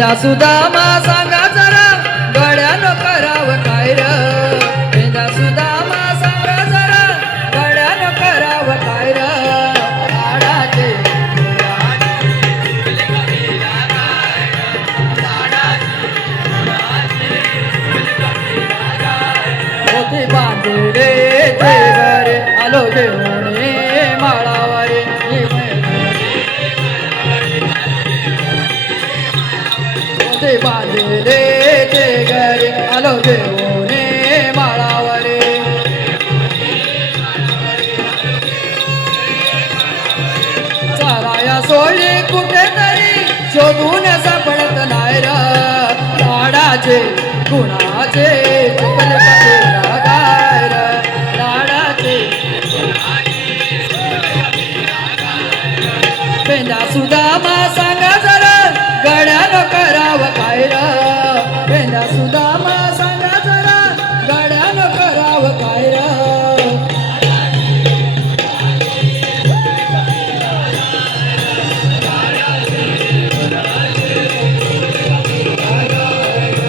पेंदा सुदामा सांगा जरा गड्यानं करावं काय र पेंदा सुदामा सांगा जरा गड्यानं करावं काय र लाडाचे होते बांधले ते घरे आलो देऊने माळावरे होते बांधले ते घरे आलो देऊने माळावरे चाराया सोळी कुठेतरी शोधून सापडत नाही र लाडाचे गुणाचे चुकले का गाय र लाडाचे पेंदा सुदामा सांगा जरा गड्यानं करावं काय र पेंदा सुदामा सांगा जरा गड्यानं करावं काय र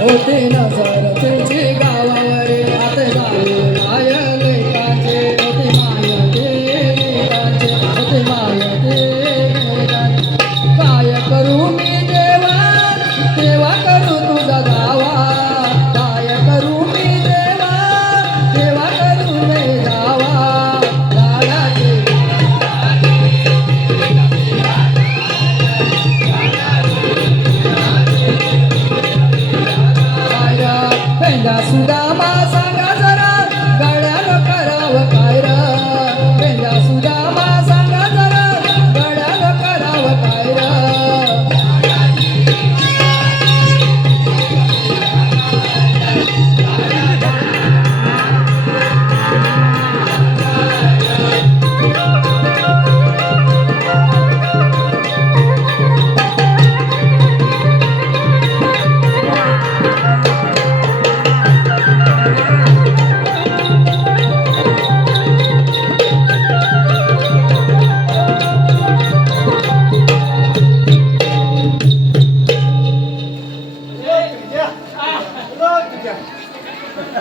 होते नजर तुझी गावावरे आत झाले माय लेकाचे होते माय देवाचे होते माय देवाचे काय करू मी देवा देवा करू तुझा दावा काय करू मी देवा देवा करू मी दावा लाडाचे पेंदा सुदामा सांगा जरा गड्यानं करावं काय र पेंदा सुदामा सांगा जरा गड्यानं करावं काय र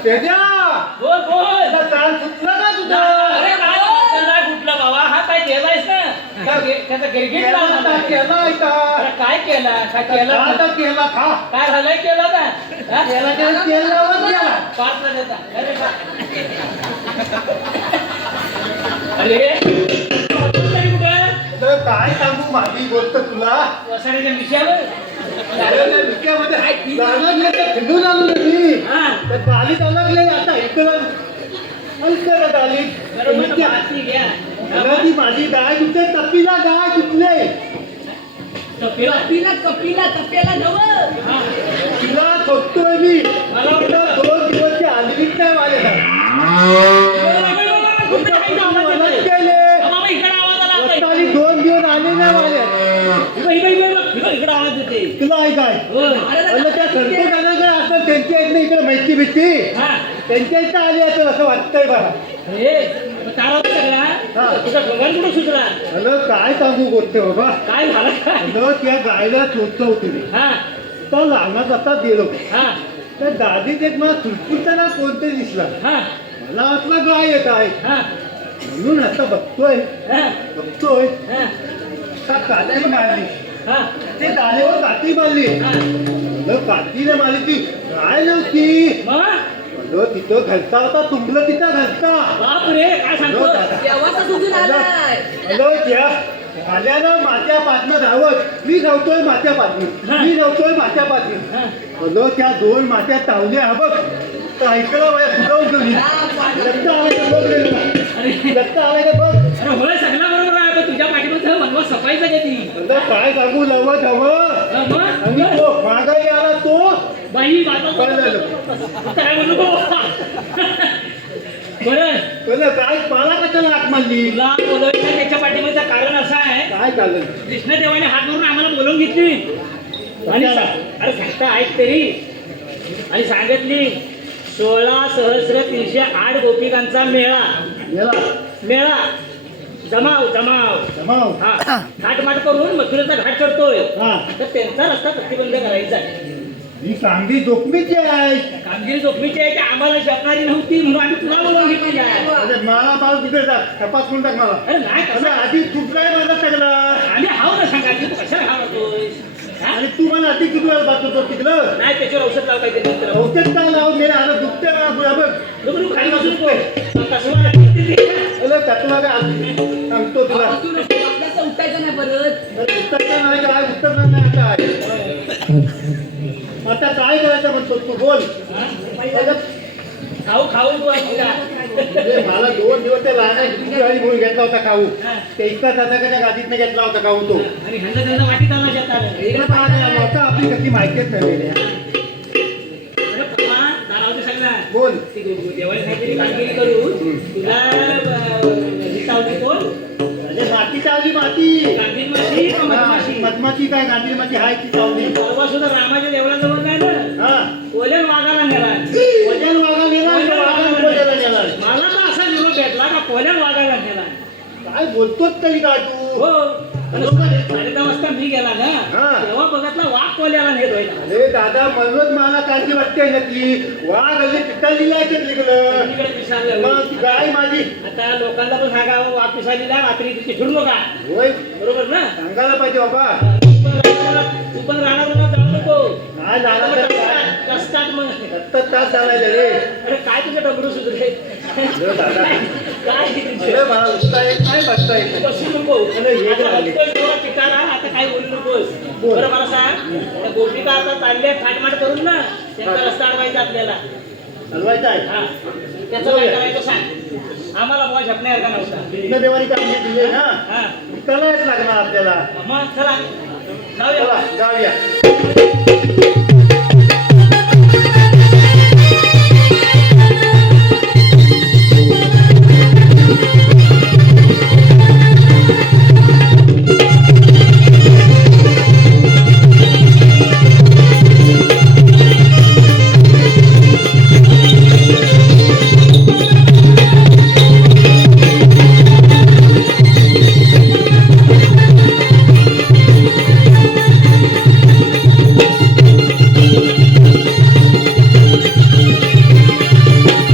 तेजा बोल बोल ताण सुटला का तुझा अरे काय कुठला बाबा हा काय केलायस ना त्याचा गिरगिट लावला केला अरे काय केला काय केला आता केला खा काय झालंय केला ना हा? केला केला पाच ला देता अरे का अरे कुठं काय सांगू माझी गोष्ट तुला वसाडीच्या विषयावर खिंडून आलो मी हा तर बालीत अलगले आता इकडं अलकरत आली बरोबर माती घ्या ती माझी गाय कुठे तपीला गाय कुठले कपिला कपिला नव तिला शोधतोय मी मला वाटलं 2 दिवसची आलीच नाही माझ्या केले बाबा इकडे आवाज आला होता. 2 दिवस आले नाही माझ्या इकडे आवाज येते तुला ऐकाय त्या सरकारकडे असं त्यांच्या इथं इकडे माहिती भीती हा त्यांच्या इथं आली असेल असं वाटतंय मला अरे तारा सगळा तुझा भगवान कुठं सुचला हॅलो काय सांगू गोष्ट बाबा काय झालं काय हॅलो त्या गायला शोधतो होती मी हा तर लहानात आता गेलो हा तर दादीत एक मला सुटपुटताना कोणते दिसला हा मला वाटलं गाय येत आहे हा म्हणून आता बघतोय हा हा का काठी मारली हा ते दालेवर काठी मारली काठीने मारली ती गाय नव्हती मग हॅलो तिथं घरता होता तुंबलं तिथं घरता बाप रे काय सांगतो हॅलो त्या आल्यानं मात्या पातनं धावत मी धावतोय मात्या पातनी हॅलो त्या 2 मात्या तावल्या हा बघ तर ऐकलं माझ्या सुद्धा गेली रक्त आलं बघ रक्त आलं बघ अरे होय सगळं बरोबर आहे पण तुझ्या पाठीमध्ये मनवा सफाईचा घेती काय सांगू लवत हवं मग आणि तो मागाई आला तो बाई बाबा बरं झालं काय म्हणू बरं तुला काय मला कशाला हात मारली तुला बोलवण्याचं त्याच्या पाठीमागचं कारण असं आहे काय चाललं कृष्णदेवाने हात धरून आम्हाला बोलवून घेतली आणि अरे घट्ट ऐक तरी आणि सांगितली 16,308 गोपिकांचा मेळा जमाव जमाव जमाव हा थाटमाट करून मथुरेचा घाट चढतोय हा तर त्यांचा रस्ता प्रतिबंध करायचा आहे ही चांगली जोखमीची आहे कामगिरी जोखमीची आहे की आम्हाला जपणारी नव्हती म्हणून आम्ही तुला बोलवून घेतलेली आहे म्हणजे मला बाळ तिथे जा तपास करून टाक मला अरे नाही अरे कसं आधी चुकलाय माझा सगळा आम्ही हाव ना सांगायची तू कशाला घाबरतोय हा? आणि तू मला आधी चुकला बाजूतो तिकडं नाही त्याच्यावर औषध लाव काही त्याच्यावर बहुतेक काय लाव मेरे आता दुखते ना तुला बघ तू खाली बसून नको कसं किती अरे कचला काय सांगतो तुला आपल्याचं उठायचं नाही परत अरे उत्तर नाही काय उत्तर नाही आता काय करायचं म्हणतो तू बोल अरे खाऊ खाऊ तू आहे का? मला 2 दिवस ते लहान म्हणून घेतला होता खाऊ ते एका तासाच्या गादीतनं घेतला होता खाऊ तो आणि ह्यांचा त्यांचा वाटीत आला शेतात इकडे पाहणे आला होता आपली कशी माहितीच नाही अरे बाबा, दारावते सगळ्या. बोल ती देवाला काहीतरी कामगिरी करू तुला ही चावली कोण अरे माती चावली माती गांधी माशी का हा, मधमाशी? मधमाची काय गांधी माती हाय ती चावली परवा सुद्धा रामाच्या देवळाजवळ काय ना हा कोल्यान वाघाला नेला वजन वागा गेला वागा वजन गेला मला तर असा निरोप भेटला का कोल्यान वाघाला नेला काय बोलतोच तरी काय तू हो आणि 10:30 वाजता मी गेला ना हा. तेव्हा बघतला वाघ कोल्याला नेत होईल अरे दादा म्हणूनच मला काळजी वाटते ना ती वाघ अगदी पिटाळली नाही निघलं तिकडे पिसाळलं. मग ती गाय माझी आता लोकांना पण सांगावं वाघ पिसाळलेला रात्री तिथे फिरू नका होय बरोबर ना सांगायला पाहिजे बाबा तू पण राहणार जाऊ नको काय झालं तर काय रस्त्यात मग 70 तास चालायला रे अरे काय तुझं डबरू सुधरे अरे दादा काय अरे मला उठता येत नाही बसता येत नाही. बसू नको अरे हे आता झाले. बघतोय थोडा पिकाला आता काय बोलू नकोस बोल. बरं मला सांग त्या गोपिका आता चालल्या थाटमाट करून ना त्यांचा रस्ता अडवायचा आपल्याला हलवायचं आहे हा त्याचं काय करायचं सांग आम्हाला बुवा झपण्यासारखा नव्हता कृष्ण देवानी काम दिले ना हा करायच लागणार आपल्याला मग चला जाऊया चला जाऊया